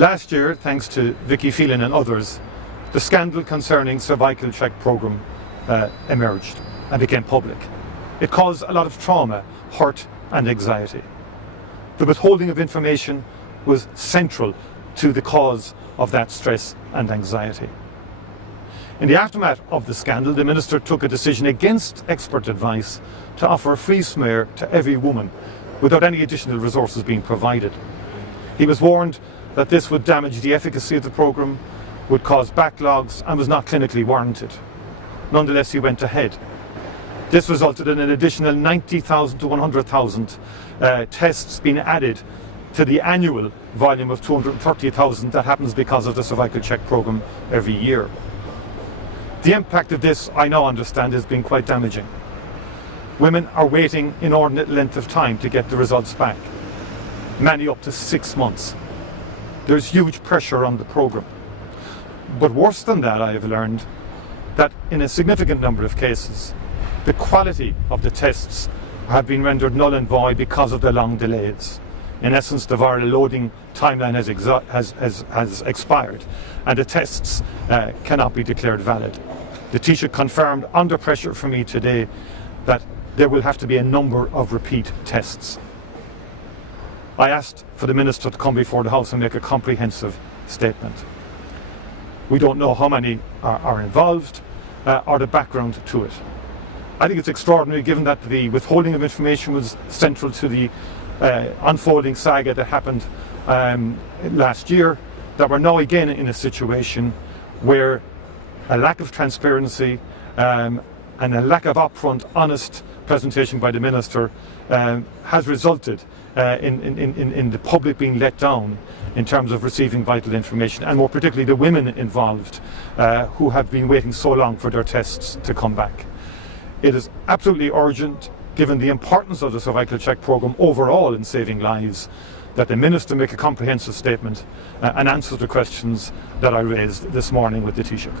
Last year, thanks to Fáil and others, the scandal concerning cervical check programme emerged and became public. It caused a lot of trauma, hurt and anxiety. The withholding of information was central to the cause of that stress and anxiety. In the aftermath of the scandal, the Minister took a decision against expert advice to offer a free smear to every woman without any additional resources being provided. He was warned that this would damage the efficacy of the programme, would cause backlogs and was not clinically warranted. Nonetheless, he went ahead. This resulted in an additional 90,000 to 100,000 tests being added to the annual volume of 230,000 that happens because of the cervical check programme every year. The impact of this, I now understand, has been quite damaging. Women are waiting inordinate length of time to get the results back, many up to 6 months. There's huge pressure on the programme. But worse than that, I have learned that in a significant number of cases, the quality of the tests have been rendered null and void because of the long delays. In essence, the viral loading timeline has expired and the tests cannot be declared valid. The Taoiseach confirmed under pressure from me today that there will have to be a number of repeat tests. I asked for the Minister to come before the House and make a comprehensive statement. We don't know how many are involved or the background to it. I think it's extraordinary, given that the withholding of information was central to the unfolding saga that happened last year, that we're now again in a situation where a lack of transparency and a lack of upfront, honest presentation by the Minister has resulted in the public being let down in terms of receiving vital information, and more particularly the women involved who have been waiting so long for their tests to come back. It is absolutely urgent, given the importance of the cervical check programme overall in saving lives, that the Minister make a comprehensive statement and answer the questions that I raised this morning with the Taoiseach.